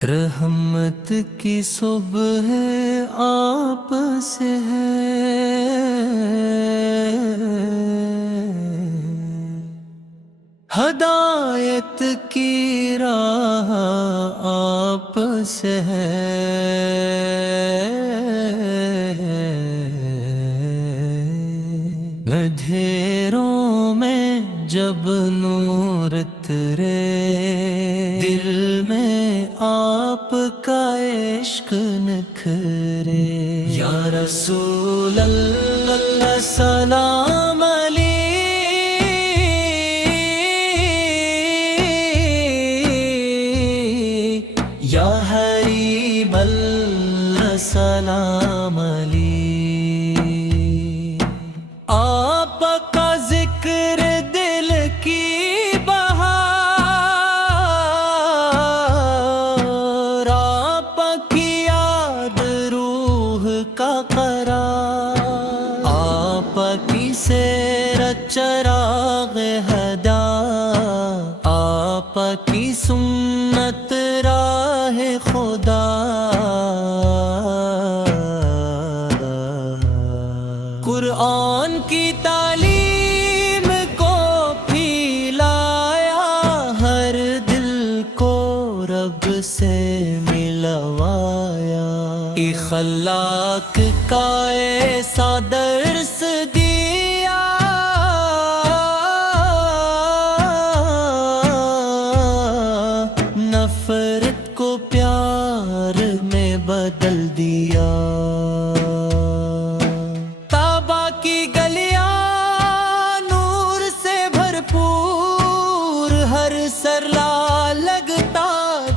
رحمت کی صبح آپ سے ہے، ہدایت کی راہ آپ سے ہے، اندھیروں میں جب نور اترے دل میں آپ کا عشق نکھرے، یا رسول اللہ سلام علی، یا حبیب اللہ سلام علی، آپ کا ذکر دل کی بہار، آپ کی یاد روح کا قرار، آپ کی سیرت چراغ ہدا، آپ کی سنت راہ خدا، قرآن کی تعلیم کو پھیلایا، ہر دل کو رب سے ملوایا، اخلاق کا ایسا درس دیا، نفرت کو پیار میں بدل دیا، تابا کی گلیاں نور سے بھرپور، ہر سرلا لگتا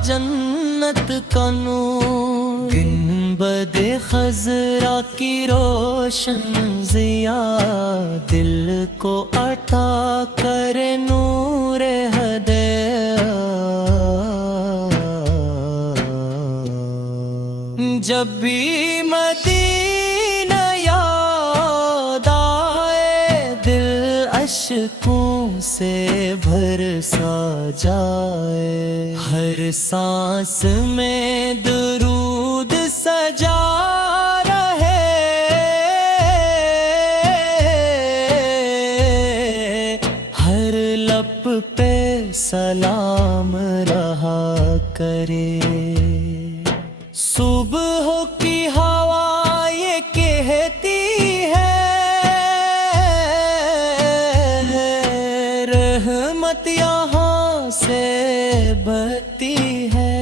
جنت کا نور، گنبد خضرا کی روشن ضیا، دل کو عطا کرے نور ہدایت، جب بھی مدینہ یاد آئے دل اشکوں سے بھر سا جائے، ہر سانس میں درود سجا رہے، ہر لب پہ سلام رہا کرے، صبح کی ہوا یہ کہتی ہے، رحمت یہاں سے بہتی ہے،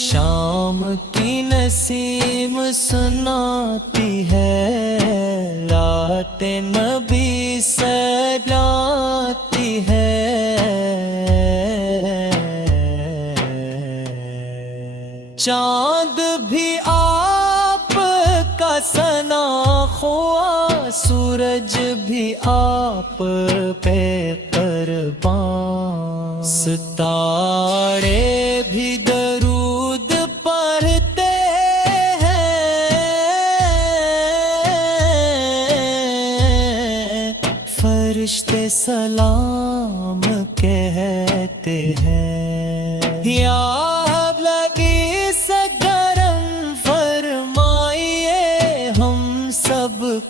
شام کی نسیم سناتی ہے، رات نبی سلاتی ہے، چاند بھی آپ کا ثنا ہوا، سورج بھی آپ پہ قربان، ستارے بھی درود پڑھتے ہیں، فرشتے سلام کہتے ہیں، یا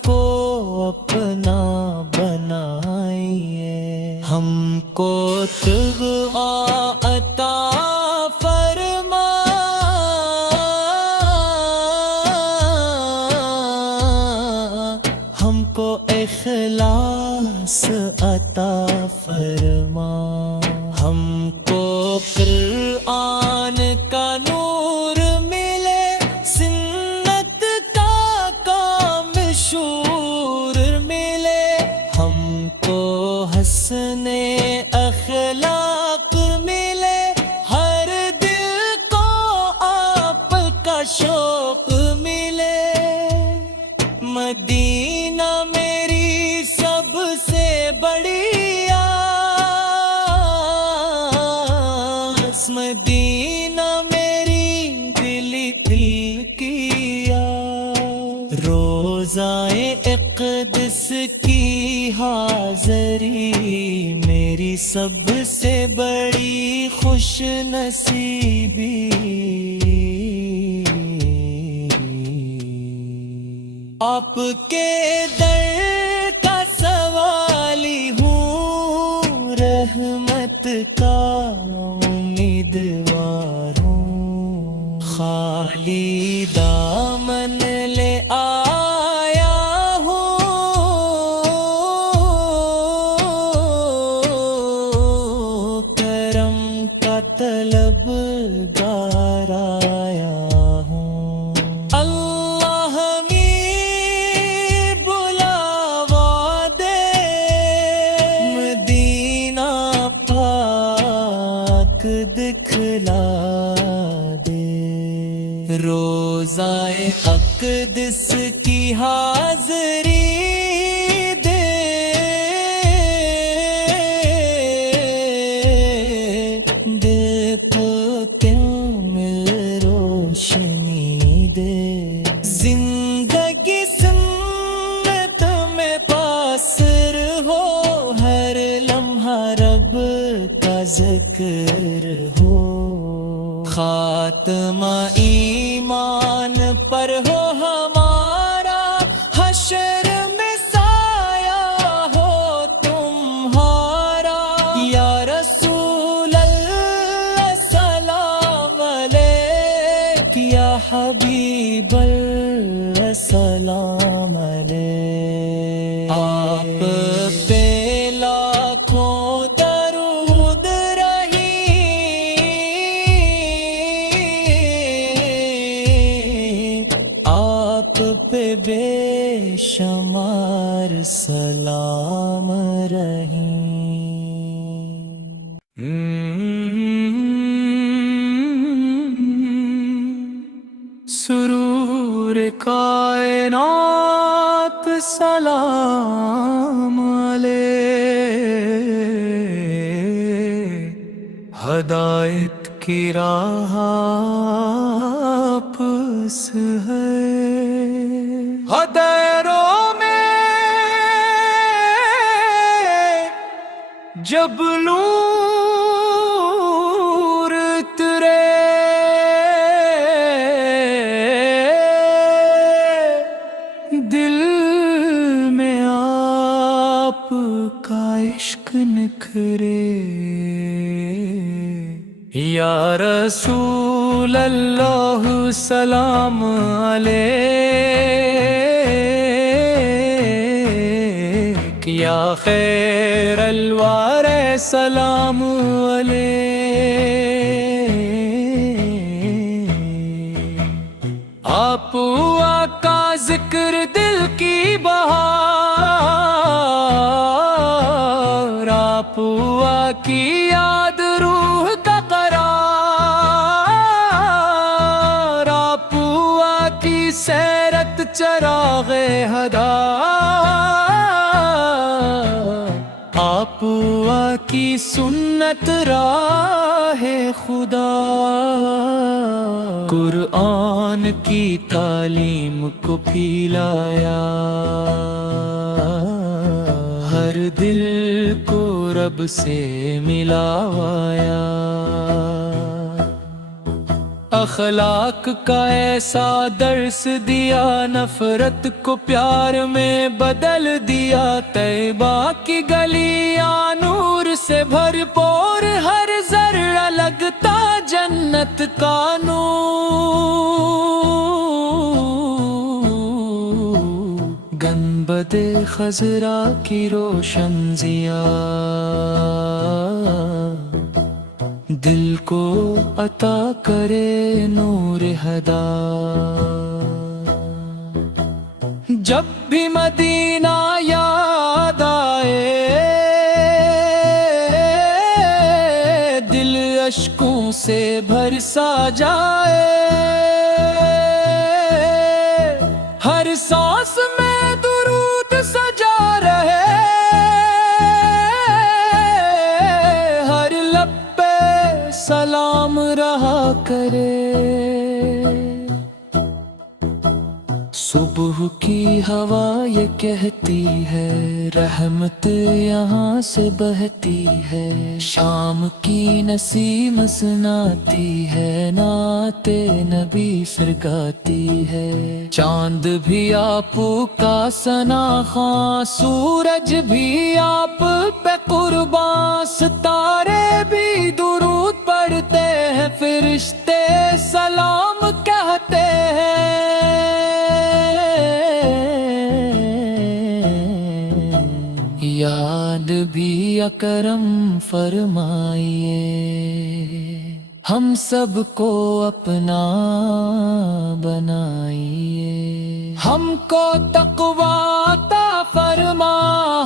کو اپنا بنائیے، ہم کو تقویٰ عطا فرما، ہم کو اخلاص عطا فرما، ہم کو قرآن کا نور ملے، سنت کا کام شور ملے، ہم کو حسن اخلاق ملے، ہر دل کو آپ کا شوق ملے، مدینہ میری سب سے بڑی آس، مدینہ میری دل کی آس، روزہ اقدس کی حاضری میری سب سے بڑی خوش نصیبی آپ کے در کا سوالی ہوں، رحمت کا امیدوار ہوں، خالی دامن لے آیا ہوں، کرم کا طلبگار آیا ہوں، اللہ بلاوا دے، مدینہ پاک دکھلا دے، روضہ اقدس کی حاضری دے، دل کو کامل روشنی دے، زندگی سنت میں پاسر ہو، ہر لمحہ رب کا ذکر ہو، خاتمہ ایمان پر ہو ہمارا، حشر میں سایہ ہو تمہارا، یا رسول اللہ سلام علیک، یا حبیب اللہ سلام علیک، آپ پہ لاکھوں درود رہی، آپ پہ بے شمار سلام رہی۔ سرور کائنات سلام علیہ، ہدایت کی راہ آپ سے ہے، ہدیروں میں جب نور اترے، دل میں آپ کا عشق نکھرے، یا رسول اللہ سلام علیک، یا خیر الوار سلام علیک، آپ کا ذکر دل کی بہار، آپ کی یاد روح کا قرار، آپ کی سیرت چراغ ہدا، آپ کی سنت راہ خدا، قرآن کی تعلیم کو پھیلایا، ہر دل کو رب سے ملاوایا، اخلاق کا ایسا درس دیا، نفرت کو پیار میں بدل دیا، طیبہ کی گلیاں نور سے بھرپور، ہر ذرہ لگتا جنت کا نور، گنبد خضرا کی روشن ضیاء، دل کو عطا کرے نور ہدا، جب بھی مدینہ یاد آئے، دل اشکوں سے بھر سا جائے، ہر سانس میں درود سجا رہے، ہر لب پہ سلام رہا کرے، صبح کی ہوا یہ کہتی ہے رحمت یہاں سے بہتی ہے، شام کی نسیم سناتی ہے نعت نبی پھر گاتی ہے، چاند بھی آپ کا ثنا خواں، سورج بھی آپ پہ قربان، ستارے بھی درود پڑھتے ہیں، فرشتے سلام کہتے ہیں، یاد بھی اکرم فرمائیے، ہم سب کو اپنا بنائیے، ہم کو تقوی عطا فرما،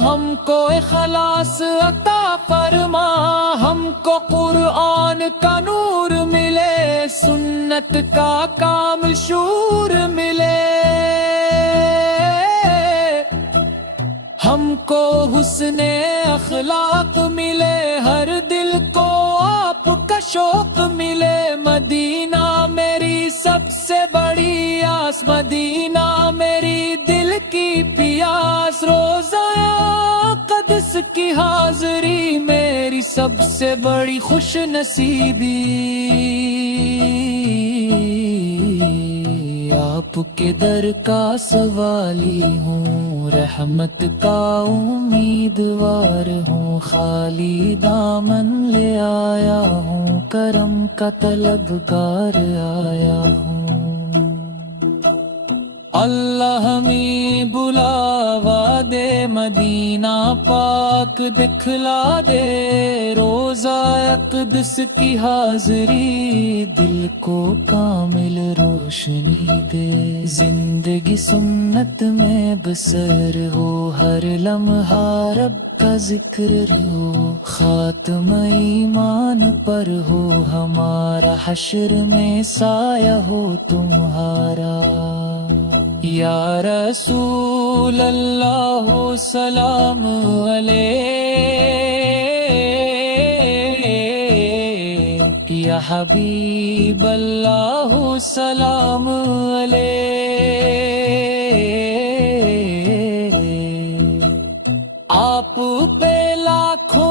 ہم کو اخلاص عطا فرما، ہم کو قرآن کا نور ملے، سنت کا کام شور ملے، ہم کو حسن اخلاق ملے، ہر دل کو آپ کا شوق ملے، مدینہ میری سب سے بڑی آس، مدینہ میری دل کی پیاس، روزہ قدس کی حاضری میری سب سے بڑی خوش نصیبی، آپ کے در کا سوالی ہوں، رحمت کا امیدوار ہوں، خالی دامن لے آیا ہوں، کرم کا طلبگار آیا ہوں، اللہ ہمیں بلاوا دے، مدینہ پاک دکھلا دے، روزہ اقدس کی حاضری دل کو کامل روشنی دے، زندگی سنت میں بسر ہو، ہر لمحہ رب کا ذکر ہو، خاتمہ ایمان پر ہو، ہمارا حشر میں سایہ ہو تمہارا، یا رسول اللہ سلام علیک، یا حبیب اللہ سلام علیک، آپ پہ لاکھوں